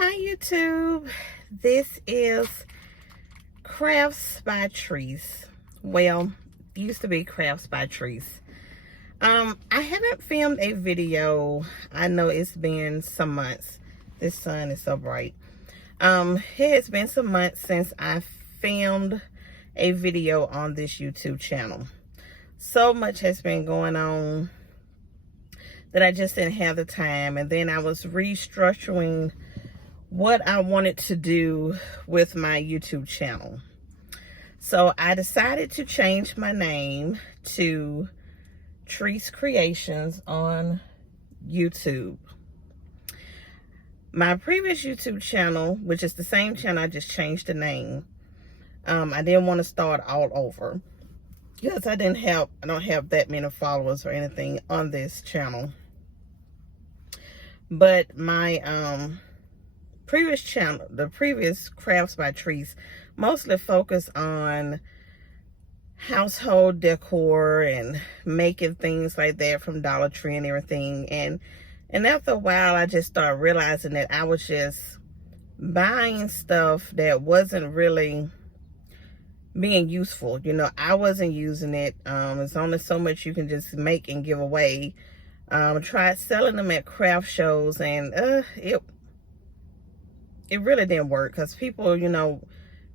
Hi YouTube, this is Crafts by Trees. Well, it used to be Crafts by Trees. I haven't filmed a video. I know it's been some months. This sun is so bright. It has been some months since I filmed a video on this YouTube channel. So much has been going on that I just didn't have the time, and then I was restructuring what I wanted to do with my YouTube channel. So I decided to change my name to Trees Creations on YouTube. My previous YouTube channel, which is the same channel, I just changed the name. I didn't want to start all over because I don't have that many followers or anything on this channel. But my previous channel, the previous Crafts by Trees, mostly focused on household decor and making things like that from Dollar Tree and everything. And after a while, I just started realizing that I was just buying stuff that wasn't really being useful. You know, I wasn't using it. There's only so much you can just make and give away. Tried selling them at craft shows, and it really didn't work, because people, you know,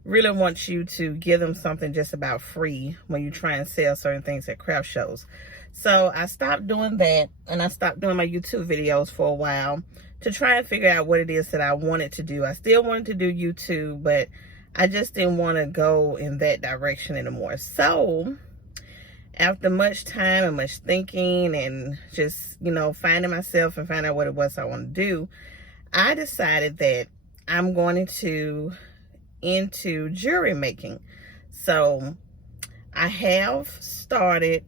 really want you to give them something just about free when you try and sell certain things at craft shows. So I stopped doing that, and I stopped doing my YouTube videos for a while to try and figure out what it is that I wanted to do. I still wanted to do YouTube, but I just didn't want to go in that direction anymore. So after much time and much thinking and just, you know, finding myself and finding out what it was I want to do, I decided that I'm going into jewelry making. So I have started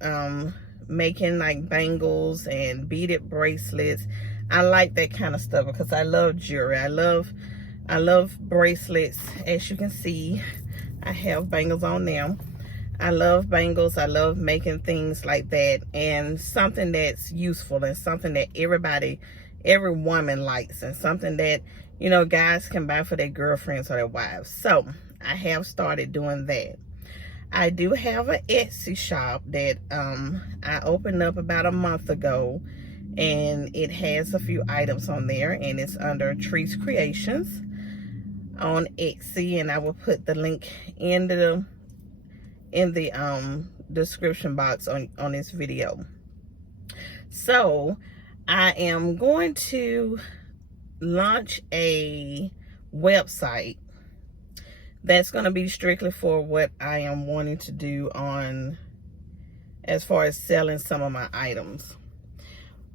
making like bangles and beaded bracelets. I like that kind of stuff because I love jewelry. I love bracelets. As you can see, I have bangles on now. I love bangles. I love making things like that, and something that's useful and something that every woman likes, and something that, you know, guys can buy for their girlfriends or their wives. So I have started doing that. I do have an Etsy shop that I opened up about a month ago, and it has a few items on there, and it's under Trees Creations on Etsy, and I will put the link in the description box on this video. So I am going to launch a website that's going to be strictly for what I am wanting to do on as far as selling some of my items.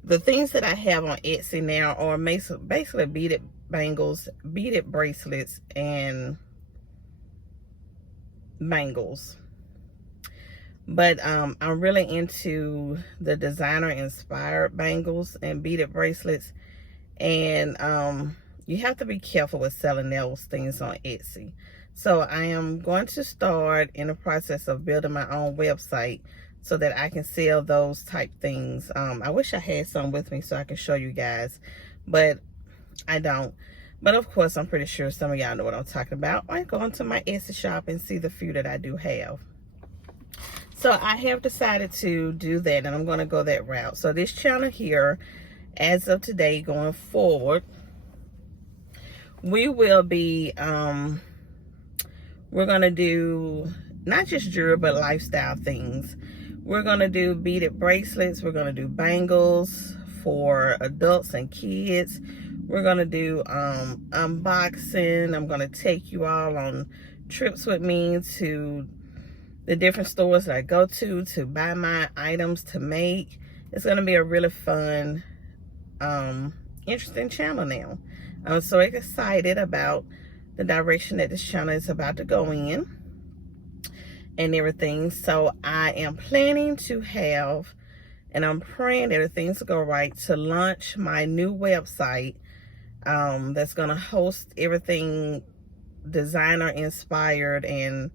The things that I have on Etsy now are basically beaded bangles, beaded bracelets, and bangles. But I'm really into the designer inspired bangles and beaded bracelets, and you have to be careful with selling those things on Etsy. So I am going to start in the process of building my own website so that I can sell those type things. I wish I had some with me so I can show you guys, but I don't. But of course, I'm pretty sure some of y'all know what I'm talking about. I go into my Etsy shop and see the few that I do have. So I have decided to do that, and I'm going to go that route. So this channel here, as of today going forward, we will be, we're going to do not just jewelry, but lifestyle things. We're going to do beaded bracelets. We're going to do bangles for adults and kids. We're going to do unboxing. I'm going to take you all on trips with me to the different stores that I go to buy my items to make. It's going to be a really fun, interesting channel now. I'm so excited about the direction that this channel is about to go in and everything. So I am planning to have, and I'm praying that if things go right, to launch my new website that's going to host everything designer inspired and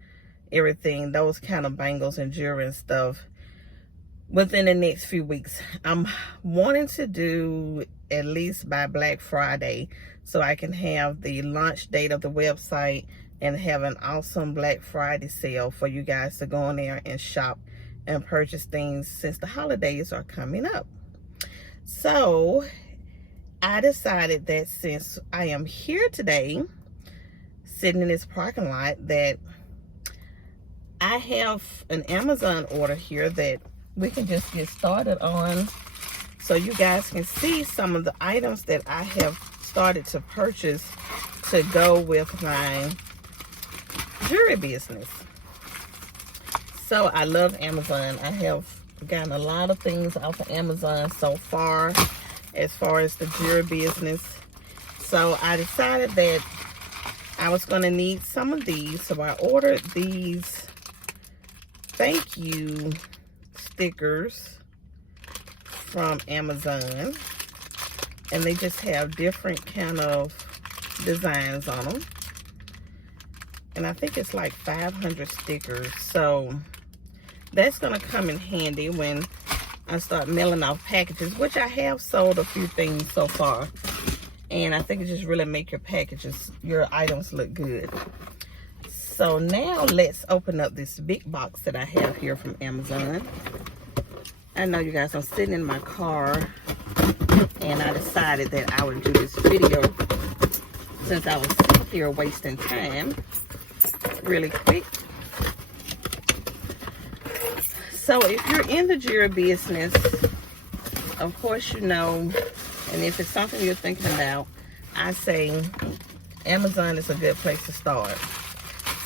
everything, those kind of bangles and jewelry and stuff, within the next few weeks. I'm wanting to do at least by Black Friday so I can have the launch date of the website and have an awesome Black Friday sale for you guys to go in there and shop and purchase things since the holidays are coming up. So I decided that since I am here today, sitting in this parking lot, that I have an Amazon order here that we can just get started on so you guys can see some of the items that I have started to purchase to go with my jewelry business. So I love Amazon. I have gotten a lot of things off of Amazon so far as the jewelry business. So I decided that I was going to need some of these. So I ordered these thank you stickers from Amazon, and they just have different kind of designs on them, and I think it's like 500 stickers. So that's gonna come in handy when I start mailing off packages, which I have sold a few things so far, and I think it just really make your packages, your items look good. So now let's open up this big box that I have here from Amazon. I know you guys, I'm sitting in my car and I decided that I would do this video since I was here wasting time really quick. So if you're in the jewelry business, of course you know, and if it's something you're thinking about, I say Amazon is a good place to start.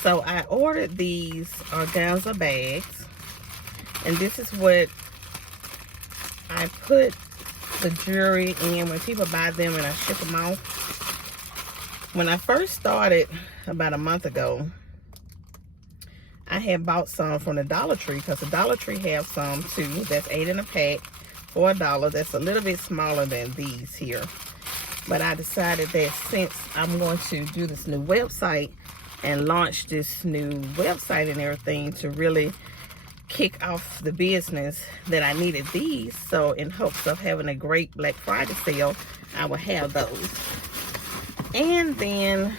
So I ordered these organza bags, and this is what I put the jewelry in when people buy them and I ship them off. When I first started about a month ago, I had bought some from the Dollar Tree, because the Dollar Tree have some too. That's 8 in a pack for $1. That's a little bit smaller than these here. But I decided that since I'm going to do this new website and launch this new website and everything to really kick off the business, that I needed these. So in hopes of having a great Black Friday sale, I will have those. And then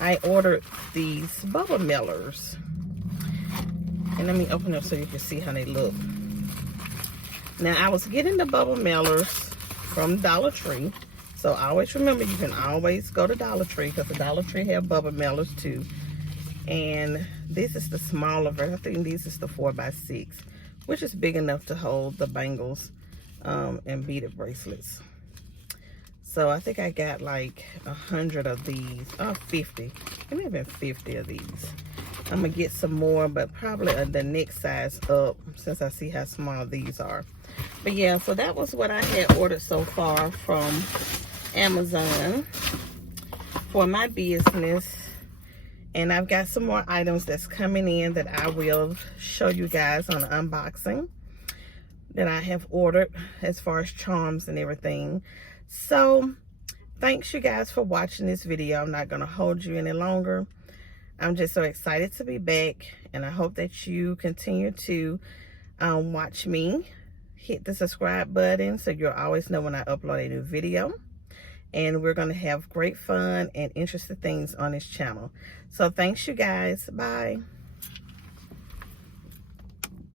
I ordered these bubble mailers. And let me open up so you can see how they look. Now I was getting the bubble mailers from Dollar Tree. So always remember, you can always go to Dollar Tree, because the Dollar Tree have bubble mailers too. And this is the smaller version. I think this is the 4x6, which is big enough to hold the bangles and beaded bracelets. So I think I got like 100 of these, or 50, maybe even 50 of these. I'm gonna get some more, but probably the next size up, since I see how small these are. But yeah, so that was what I had ordered so far from Amazon for my business. And I've got some more items that's coming in that I will show you guys on the unboxing that I have ordered, as far as charms and everything. So thanks you guys for watching this video. I'm not going to hold you any longer. I'm just so excited to be back, and I hope that you continue to watch me. Hit the subscribe button so you'll always know when I upload a new video. And we're going to have great fun and interesting things on this channel. So thanks you guys. Bye.